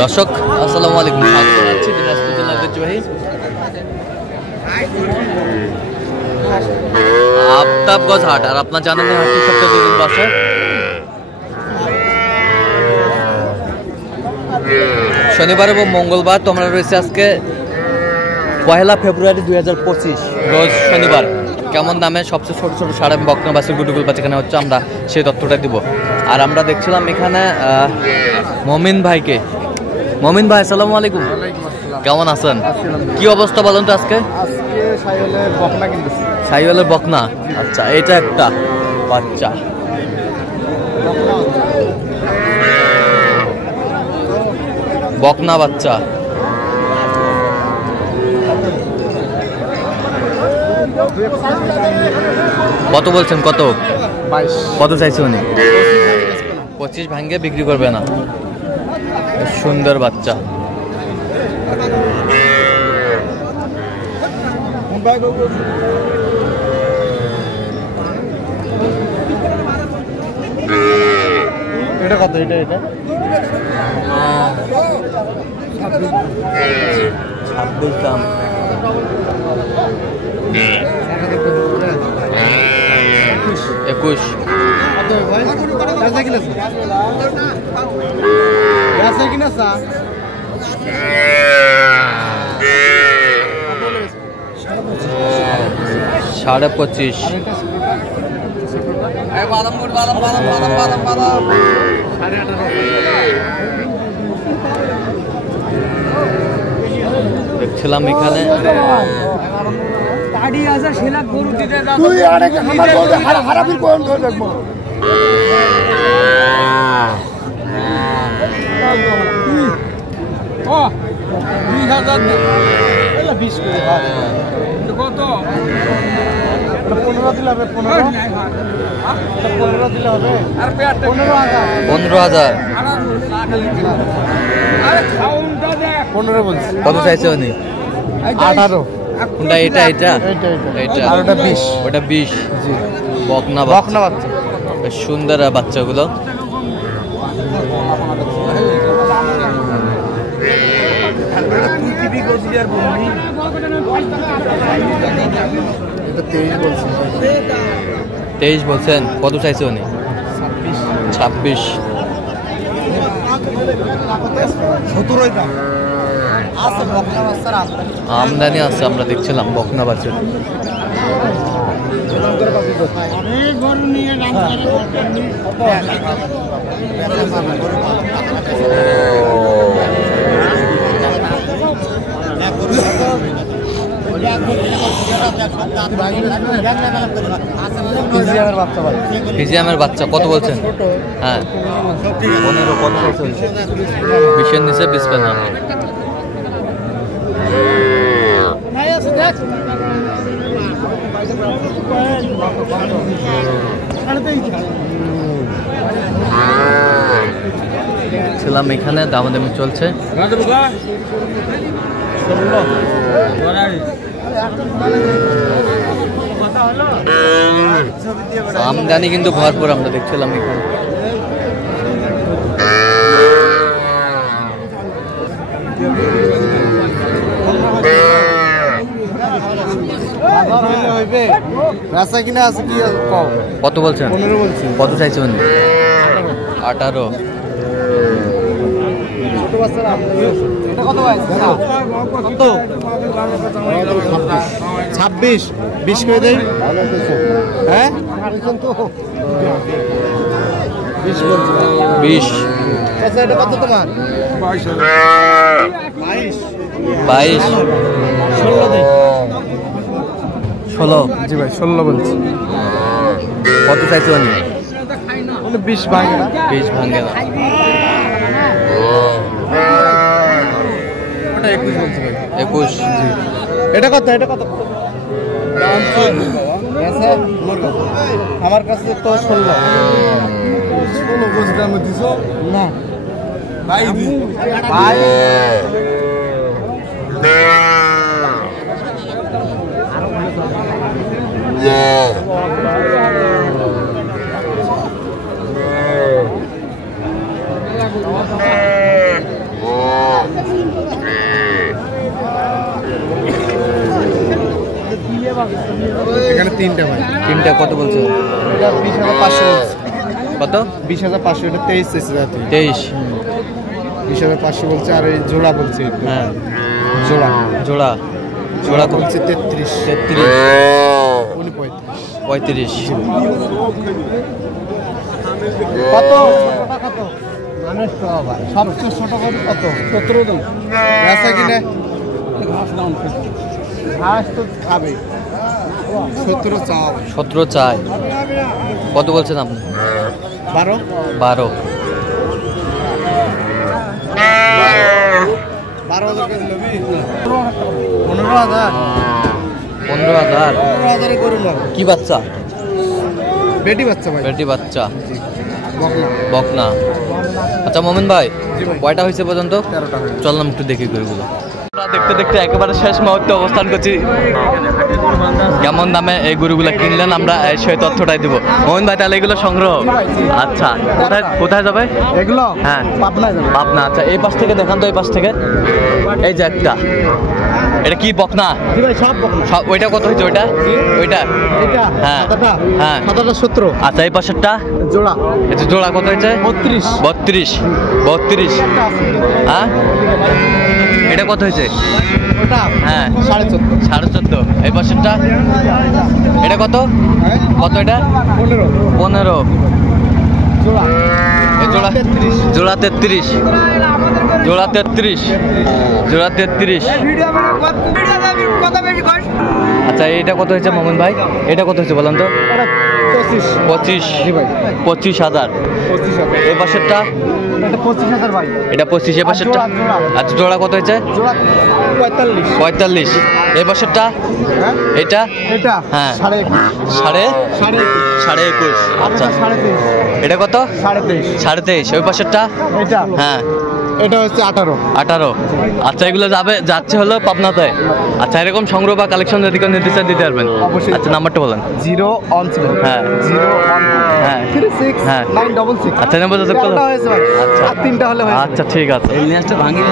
দর্শক আসসালামু আলাইকুম, স্বাগত জানাচ্ছি দিনাজপুর জেলার ঐতিহ্যবাহী আফতাবগঞ্জ হাট। আর আপনার জানেন হাটটি সপ্তাহে 2 দিন বসে। শনিবার এবং মঙ্গলবার। তোমরা রয়েছে আজকে 1 ফেব্রুয়ারি 2025 রোজ শনিবার। কেমন দামে সবচেয়ে ছোট ছোট সার এবং বকনা বাছুর গুটুগুল বাচ্চাখানে হচ্ছে, আমরা সেই তথ্যটা দিব। আর আমরা দেখছিলাম এখানে মমিন ভাইকে। মমিন ভাই আসসালামু আলাইকুম, কেমন আছেন? কি অবস্থা বলেন তো আজকে? সাইওয়ালের বকনা। আচ্ছা, এটা একটা বাচ্চা। বকনা বাচ্চা কত বলছেন? কত কত চাইছে উনি? 25 ভাঙ্গে বিক্রি করবে না। সুন্দর বাচ্চা। এটা কত? এটা 26 দাম। একুশ। সাড়ে 25। দেখছিলাম এখানে কত? 15 দিলে হবে। 15 দিলে হবে। 15,000। 15 বলছি। কত চাইছে উনি? 18। কোনটা? এটা এটা এটা। আর ওটা 20। ওটা 20। জি, বকনা বকনা বাচ্চা। বেশ সুন্দর বাচ্চাগুলো। এটা 23 বলছি। 23 বলছেন। কত চাইছে উনি? 26। আমদানি আছে, আমরা দেখছিলাম বকনা বাচ্চা। ফিজিয়ামের বাচ্চা কত বলছেন? হ্যাঁ 15। কত চাইছে? 20-এর নিচে বেচবে না। ছিলাম এখানে দামাদামি চলছে। আমদানি কিন্তু ভরপুর, আমরা দেখছিলাম এখানে। কত বলছেন? 15 বলছি। কত চাইছে উনি? 18। 26। 20 করে দেই। হ্যাঁ 20। আচ্ছা, এটা কত তোমার? 22। 16 দেই। 16। জি ভাই 16 বলছি। কত চাইছে উনি? 20 ভাঙে না। 20 ভাঙে না। ওটা 21 বলছি ভাই। 21। জি। এটা কত? এটা কত? আমার কাছে তো 16। 16 বলছি দাম দিছো না ভাই। ভাই এখানে তিনটা ভাই। তিনটা কত বলছো? এটা 20,500 বলছে। কত? 20,500, এটা 23 চেয়েছে জাতি। 23। 20,500 বলছে, আর এই জোড়া বলছে একটু। হ্যাঁ জোড়া জোড়া জোড়া বলছে 33। 33 উনি 35। 35। কত? কত? মানুষ তো আবার সবচেয়ে ছোট কত? 17 দাম। বেচা কিনে ঘাস তো খাবে। 17 চাও। 17 চাই। কত বলছেন আপনি? 12। 12। 12,000 করে দিল। 15,000। 15,000 15,000 করে নাও। কি বাচ্চা? বেটি বাচ্চা ভাই। বেটি বাচ্চা বকনা। বকনা। আচ্ছা মোমেন ভাই, জি ভাই। কয়টা হয়েছে পর্যন্ত? 13টা হয়ে গেছে। চললাম একটু দেখি গরুগুলো। আমরা দেখতে দেখতে একেবারে শেষ মুহূর্তে অবস্থান করছি। কেমন দামে এই গরুগুলো কিনলেন আমরা সেই তথ্যটাই দিব। মোহন ভাই তাহলে এগুলো সংগ্রহ? আচ্ছা, কোথায় কোথায় যাবে এগুলো? হ্যাঁ পাবনায় যাবে। পাবনা। আচ্ছা এই পাশ থেকে দেখান তো, এই পাশ থেকে। এই যে একটা, এটা কি বকনা? জি ভাই, সব বকনা। সব। ওইটা কত হয়েছে? ওইটা ওইটা এটা হ্যাঁ সাদাটা? হ্যাঁ। সাদাটা 17। আচ্ছা এই পাশেরটা জোড়া এটা জোড়া কত হয়েছে? 32। 32। 32। হ্যাঁ এটা কত হয়েছে? ওটা হ্যাঁ 14.5। 14.5। এই পাশেরটা এটা কত? কত এটা? 15। 15। জোড়া এই জোড়া 33। জোড়া 33। জোড়া 33। জোড়া 33। আচ্ছা এটা কত হয়েছে মোমেন ভাই? এটা কত হয়েছে বলেন তো? এটা 25। 25। জি ভাই। 25,000। 25,000। এই পাশেরটা এটা 25,000 ভাই। এটা 25। এই পাশেরটা জোড়া। আচ্ছা জোড়া কত হয়েছে? জোড়া 45। 45। এই পাশেরটা হ্যাঁ এটা এটা হ্যাঁ 21.5। সাড়ে 21.5। আচ্ছা 23.5। এটা কত? 23.5। 23.5। ওই পাশেরটা এটা হ্যাঁ এটা হচ্ছে 18। 18। আচ্ছা এগুলো যাচ্ছে হলো পাবনাতে। আচ্ছা এরকম সংগ্রহ বা কালেকশন যদি কেউ নিতে চান দিতে পারবেন? অবশ্যই। আচ্ছা নাম্বারটা বলেন। 017। হ্যাঁ 017। হ্যাঁ 36 হ্যাঁ। 966। আচ্ছা নাম্বার যোগাযোগ করুন। হয়েছে ভাই। আচ্ছা আর 3টা হলে হয়ে যাবে। আচ্ছা ঠিক আছে। এই ম্যাচটা ভাঙিয়ে